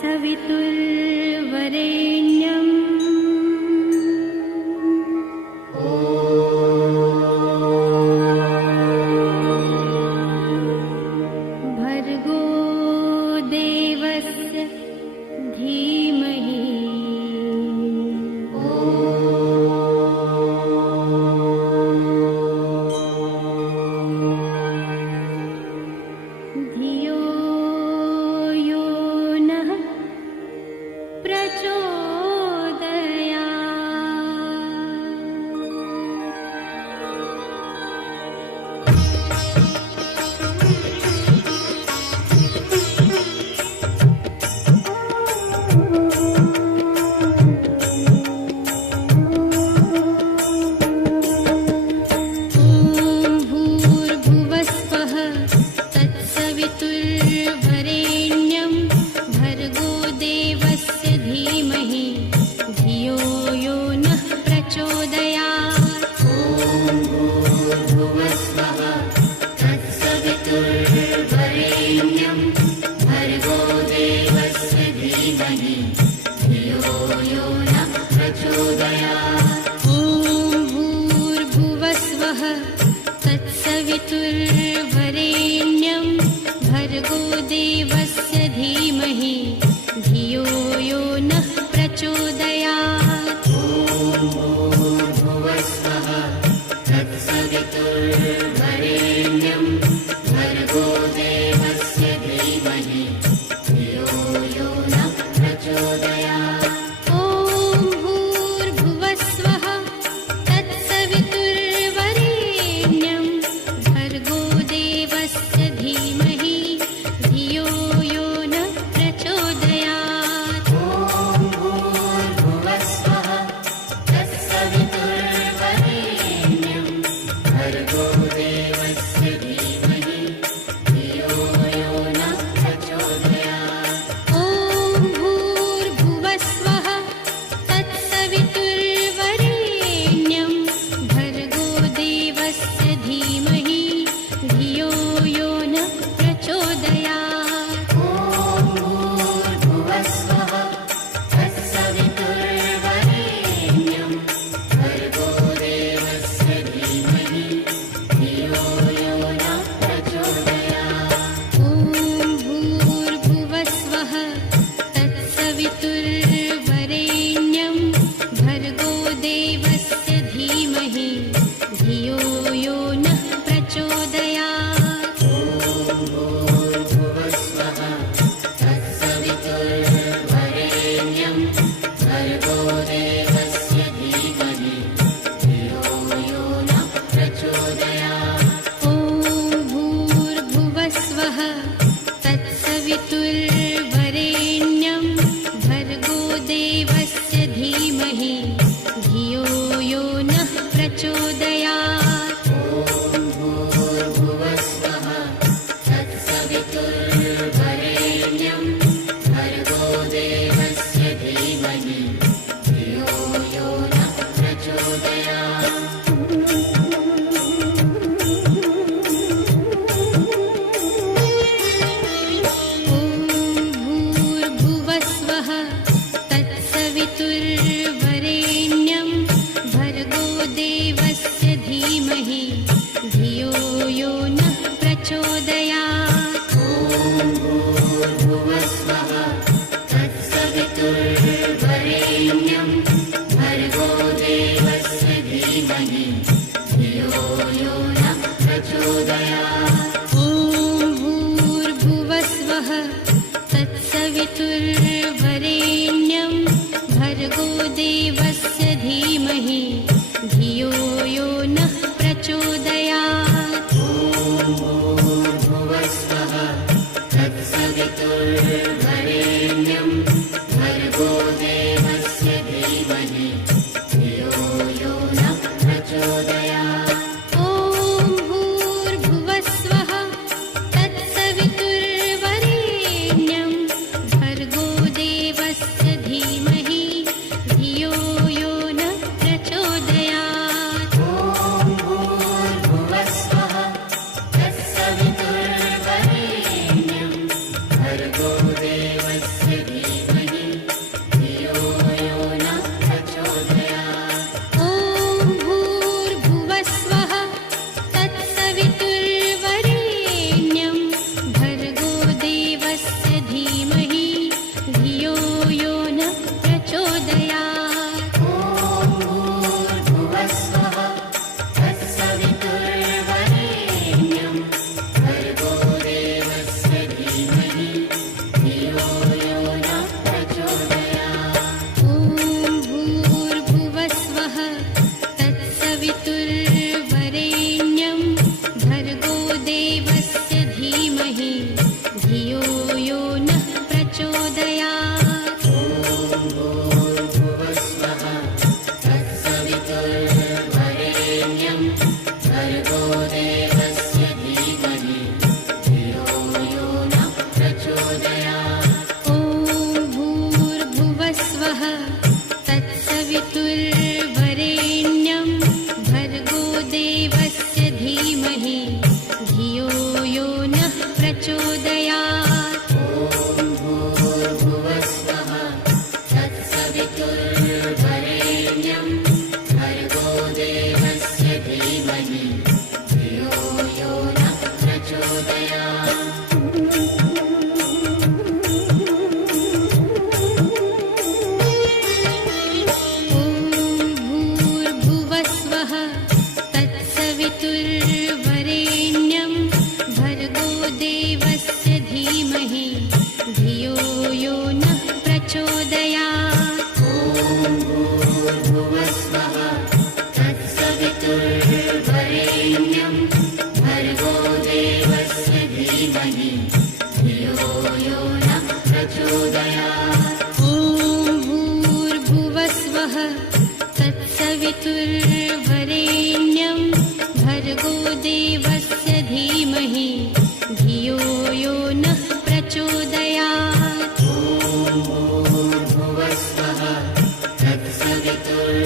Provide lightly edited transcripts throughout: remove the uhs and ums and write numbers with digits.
तत्सवितुर्वरेण्यम् भर्गो देवस्य धीमहि धियो यो नः तत्सवितुर्वरेण्यं भर्गो देवस्य धीमहि धियो यो नः प्रचोदयात्। ॐ भूर्भुवस्वः तत्सवितुर्वरेण्यं भर्गो देवस्य धीमहि धियो यो नः प्रचोदयात्। तत्सवितुर्वरेण्यं भर्गो देवस्य धीमहि धियो यो नः प्रचोदयात्। ॐ भूर्भुवस्वः तत्सवितुर्वरेण्यं भर्गो देवस्य धीमहि धियो यो नः प्रचोदयात्। भर्गो देवस्य धीमहि यो नः प्रचोदयात्। ॐ भूर्भुवस्वः तत्सवितुर्वरेण्यं भर्गो देवस्य धीमहि धियो यो नः प्रचोदयात्। तत्सवितुर्वरेण्यं भर्गो देवस्य धीमहि धियो यो नः प्रचोदयात्। ॐ भूर्भुवस्वः तत्सवितुर्वरेण्यं भर्गो देवस्य धीमहि धियो यो नः प्रचोदयात्। ॐ भूर्भुवस्वः तत्सवितुर्वरेण्यं भर्गो देवस्य धीमहि धियो यो नः प्रचोदयात्। ॐ भूर्भुवस्वः तत्सवितुर्वरेण्यं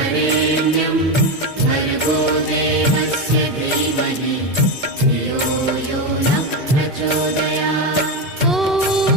भर्गो देवस्य धीमहि धियो यो नः प्रचोदयात्। ॐ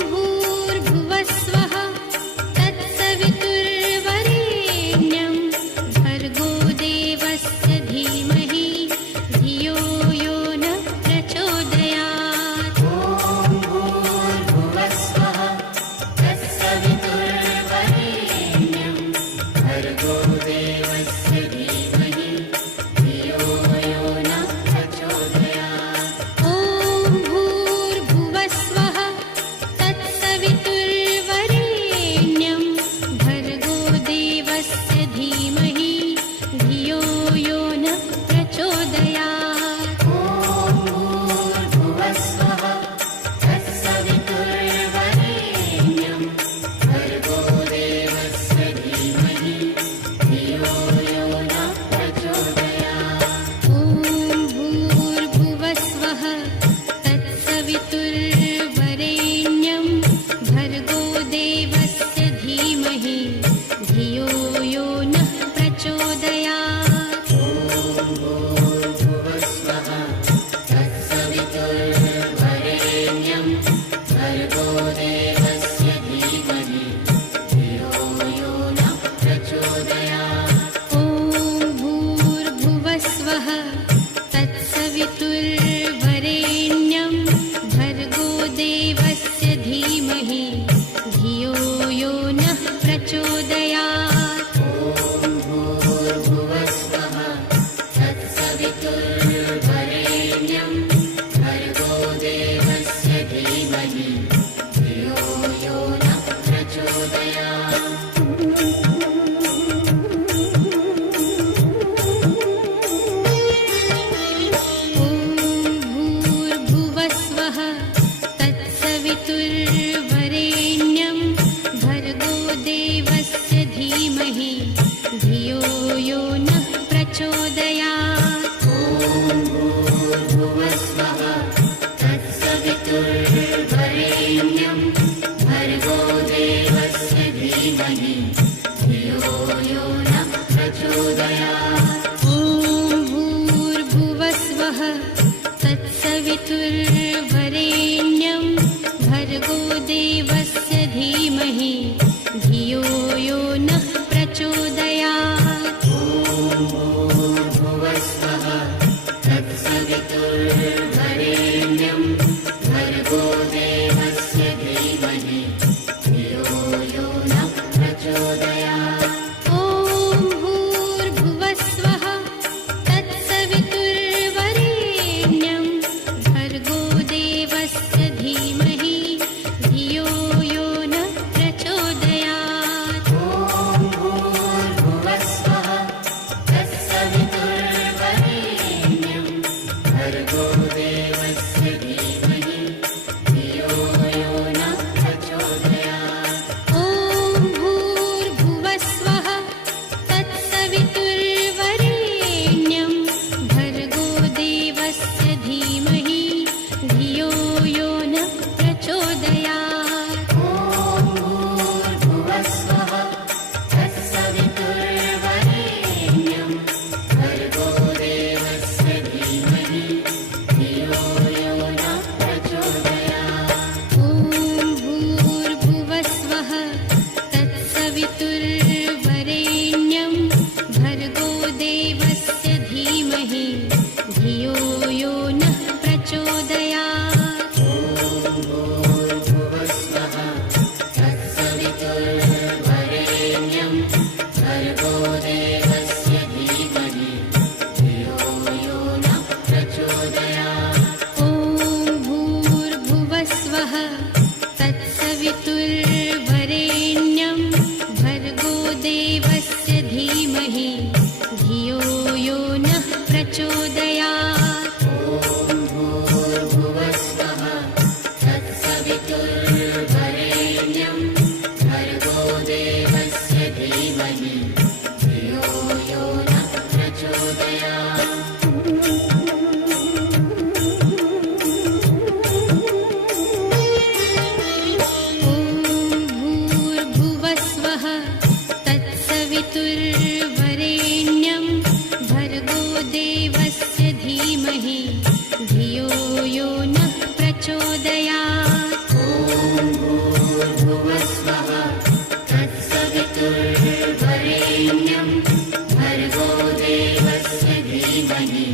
भूर्भुवस्वः तत्सवितुर्वरेण्यं भर्गो देवस्य धीमहि धियो यो नः प्रचोदयात्। ॐ भूर्भुवस्वः तत्सवितुर्वरेण्यं भर्गो देवस्य धीमहि धियो यो नः प्रचोदयात्। ॐ भूर्भुवस्वः तत्सवितुर्वरेण्यं भर्गो देवस्य धीमहि धियो यो नः प्रचोदयात्। ॐ भूर्भुवस्वः तत्सवितुर्वरेण्यं भर्गो देवस्य धीमहि धियो यो नः प्रचोदयात्। ॐ भूर्भुवस्वः तत्सवितुर्वरेण्यं भर्गो देवस्य धीमहि धियो यो नः प्रचोदयात्। तत्सवितुर्वरेण्यं भर्गो देवस्य धीमहि धियो यो नः प्रचोदयात्। तत्सवितुर्वरेण्यं भर्गो देवस्य धीमहि धियो यो नः प्रचोदयात्। तत्सवितुर्वरेण्यं भर्गो देवस्य धीमहि धियो यो नः प्रचोदयात्। भूर्भुवस्वः तत्सवितुर्वरेण्यं भर्गो देवस्य धीमहि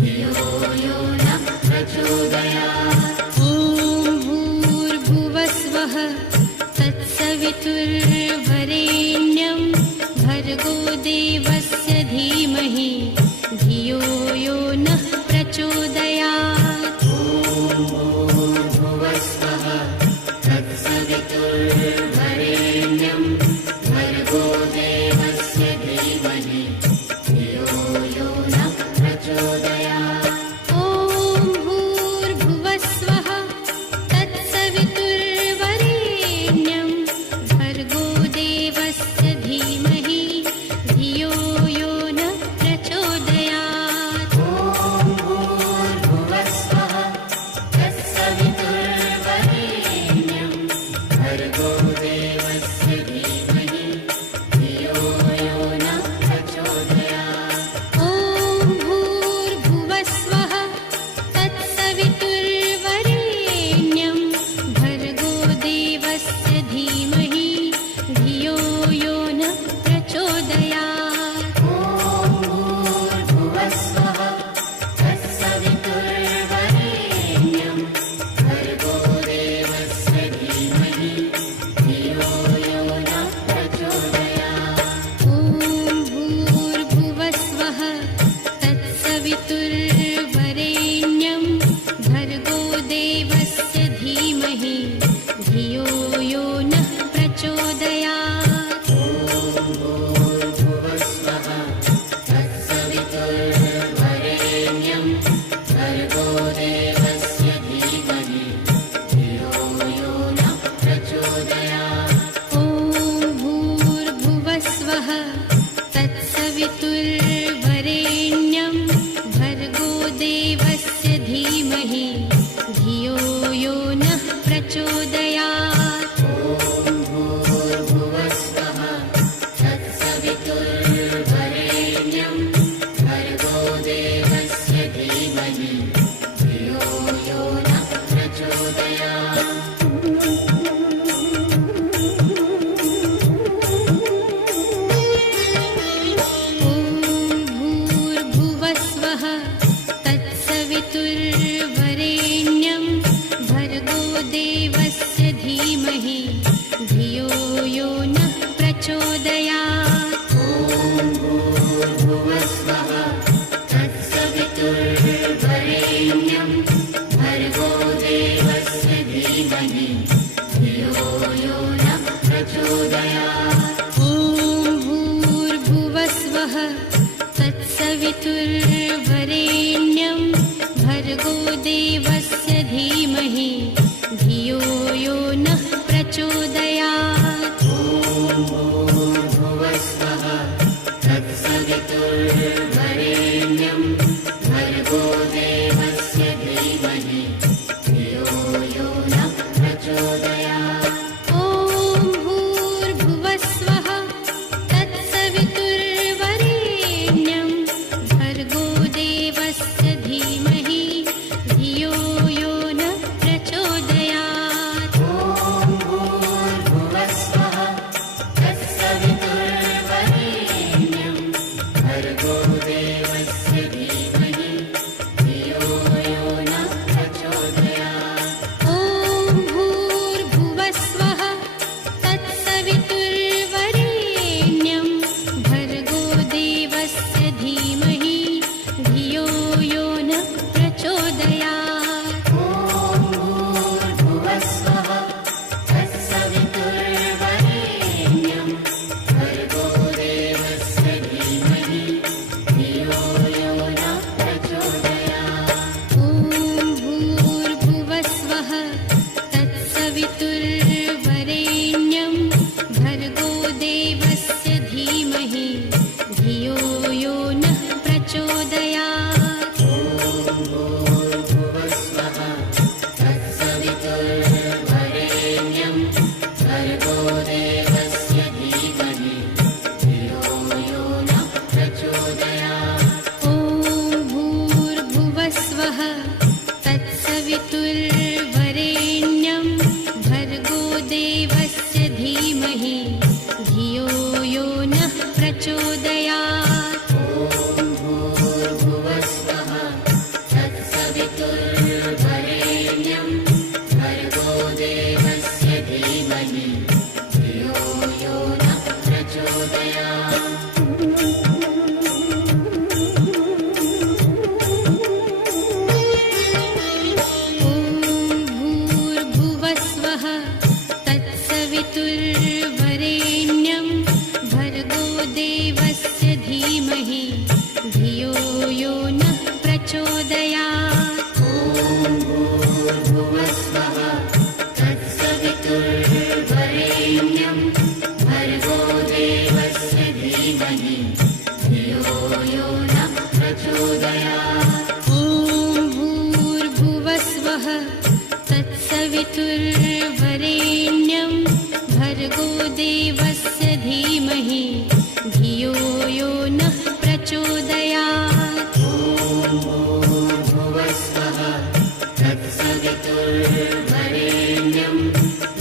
धियो यो नः प्रचोदयात्। ॐ भूर्भुवस्वः तत्सवितुर्वरेण्यं भर्गो देवस्य धीमहि धियो यो नः प्रचोदयात्। भूर्भुवस्वः तत्सवितुर्वरेण्यं भर्गो देवस्य धीमहि धियो यो नः प्रचोदयात्। ॐ भूर्भुवस्वः तत्सवितुर्वरेण्यं भर्गो देवस्य धीमहि धियो यो नः प्रचोदयात्। भूर्भुवस्वः तत्सवितुर्वरेण्यं भर्गो देवस्य धीमहि धियो यो नः प्रचोदयात्। ॐ भूर्भुवस्वः तत्सवितुर्वरेण्यं भर्गो देवस्य धीमहि धियो यो नः प्रचोदयात्। भूर्भुवस्वः तत्सवितुर्वरेण्यं भर्गो देवस्य धीमहि धियो यो नः प्रचोदयात्। ॐ भूर्भुवस्वः तत्सवितुर्वरेण्यं भर्गो देवस्य धीमहि धियो यो नः प्रचोदयात्। भूर्भुवस्वः तत्सवितुर्वरेण्यं भर्गो देवस्य धीमहि धियो यो नः प्रचोदयात्। ॐ भूर्भुवस्वः तत्सवितुर्वरेण्यं भर्गो देवस्य धीमहि धियो यो नः प्रचोदयात्। भूर्भुवस्वः तत्सवितुर्वरेण्यं भर्गो देवस्य धीमहि धियो यो नः प्रचोदयात्। ॐ भूर्भुवस्वः तत्सवितुर्वरेण्यं भर्गो देवस्य धीमहि धियो यो नः प्रचोदयात्। भूर्भुवस्वः तत्सवितुर्वरेण्यं भर्गो देवस्य धीमहि धियो यो नः प्रचोदयात्। ॐ भूर्भुवस्वः तत्सवितुर्वरेण्यं भर्गो देवस्य धीमहि धियो यो नः प्रचोदयात्। भूर्भुवस्वः तत्सवितुर्वरेण्यं भर्गो देवस्य धीमहि धियो यो नः प्रचोदयात्। ॐ भूर्भुवस्वः तत्सवितुर्वरेण्यं भर्गो देवस्य धीमहि धियो यो नः प्रचोदयात्। तत्सवितुर्वरेण्यं भर्गो देवस्य धीमहि धियो यो नः प्रचोदयात्। भूर्भुवस्वः तत्सवितुर्वरेण्यं भर्गो देवस्य धीमहि धियो यो नः प्रचोदयात्। ॐ भूर्भुवस्वः तत्सवितुर्वरेण्यं भर्गो देवस्य धीमहि धियो यो नः प्रचोदयात्। भूर्भुवस्वः तत्सवितुर्वरेण्यं भर्गो देवस्य धीमहि धियो यो नः प्रचोदयात्। ॐ भूर्भुवस्वः तत्सवितुर्वरेण्यं भर्गो देवस्य धीमहि धियो यो नः प्रचोदयात्। भूर्भुवस्वः तत्सवितुर्वरेण्यं भर्गो देवस्य धीमहि धियो यो नः प्रचोदयात्। ॐ भूर्भुवस्वः तत्सवितुर्वरेण्यं भर्गो देवस्य धीमहि धियो यो नः प्रचोदयात्। भूर्भुवस्वः तत्सवितुर्वरेण्यं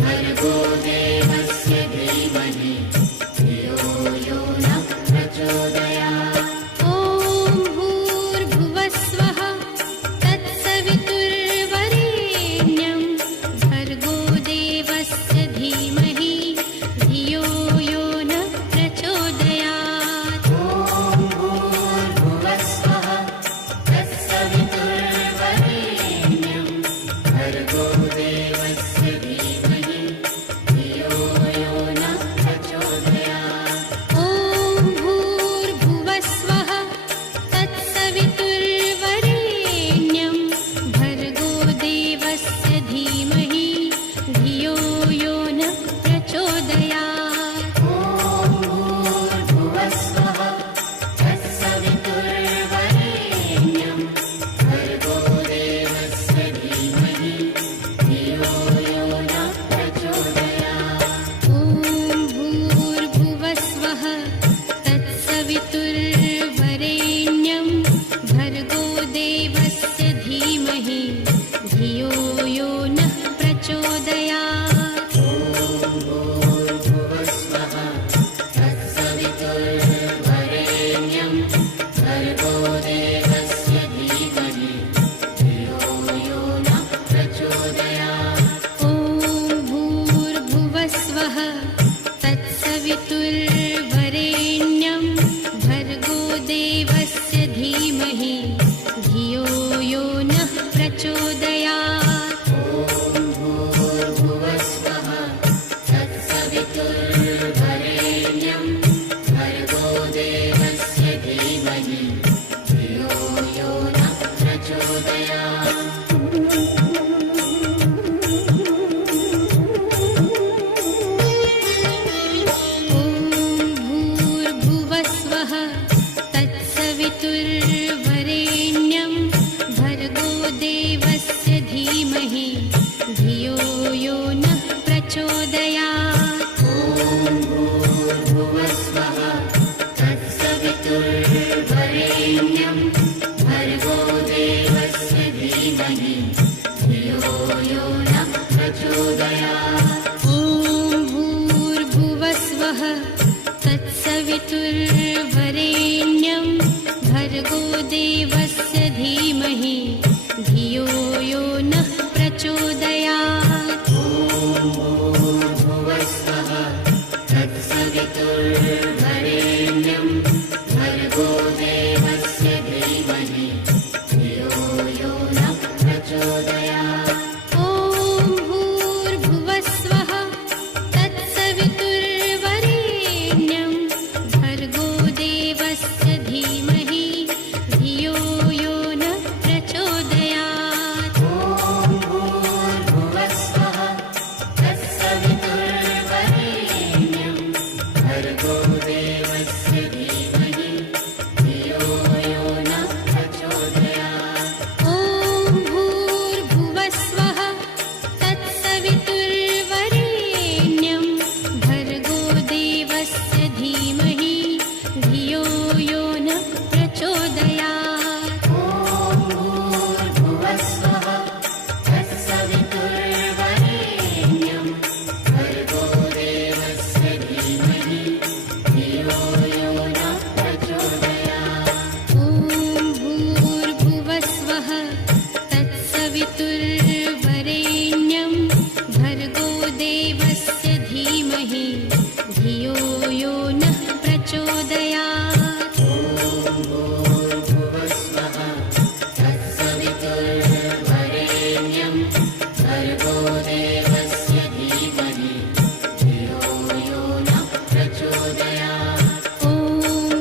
भर्गो देवस्य धीमहि धियो यो नः प्रचोदयात्। ॐ भूर्भुवस्वः तत्सवितुर्वरेण्यं भर्गो देवस्य धीमहि धियो यो नः प्रचोदयात्। भूर्भुवस्वः तत्सवितुर्वरेण्यं भर्गो देवस्य धीमहि धियो यो नः प्रचोदयात्। ॐ भूर्भुवस्वः तत्सवितुर्वरेण्यं भर्गो देवस्य धीमहि धियो यो नः प्रचोदयात्। भूर्भुवस्वः तत्सवितुर्वरेण्यं भर्गो देवस्य धीमहि धियो यो नः प्रचोदयात्। ॐ भूर्भुवस्वः तत्सवितुर्वरेण्यं भर्गो देवस्य धीमहि धियो यो नः प्रचोदयात्। भूर्भुवस्वः तत्सवितुर्वरेण्यं भर्गो देवस्य धीमहि धियो यो नः प्रचोदयात्। ॐ भूर्भुवस्वः तत्सवितुर्वरेण्यं भर्गो देवस्य धीमहि धियो यो नः प्रचोदयात्। भूर्भुवस्वः तत्सवितुर्वरेण्यं भर्गो देवस्य धीमहि धियो यो नः प्रचोदयात्। ॐ भूर्भुवस्वः तत्सवितुर्वरेण्यं भर्गो देवस्य धीमहि धियो यो नः प्रचोदयात्। भूर्भुवस्वः तत्सवितुर्वरेण्यं भर्गो देवस्य धीमहि धियो यो नः प्रचोदयात्। ॐ भूर्भुवस्वः तत्सवितुर्वरेण्यं भर्गो देवस्य धीमहि धियो यो नः प्रचोदयात्। भूर्भुवस्वः तत्सवितुर्वरेण्यं भर्गो देवस्य धीमहि धियो यो नः प्रचोदयात्। ॐ भूर्भुवस्वः तत्सवितुर्वरेण्यं भर्गो देवस्य धीमहि धियो देवस्य धीमहि धियो यो नः प्रचोदयात्। भूर्भुवस्वः तत्सवितुर्वरेण्यं भर्गो देवस्य धीमहि धियो यो नः प्रचोदयात्। ॐ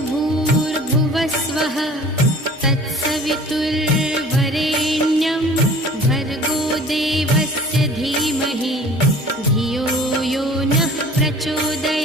भूर्भुवस्वः तत्सवितुर्वरेण्यं भर्गो देवस्य धीमहि धियो यो नः प्रचोदयात्।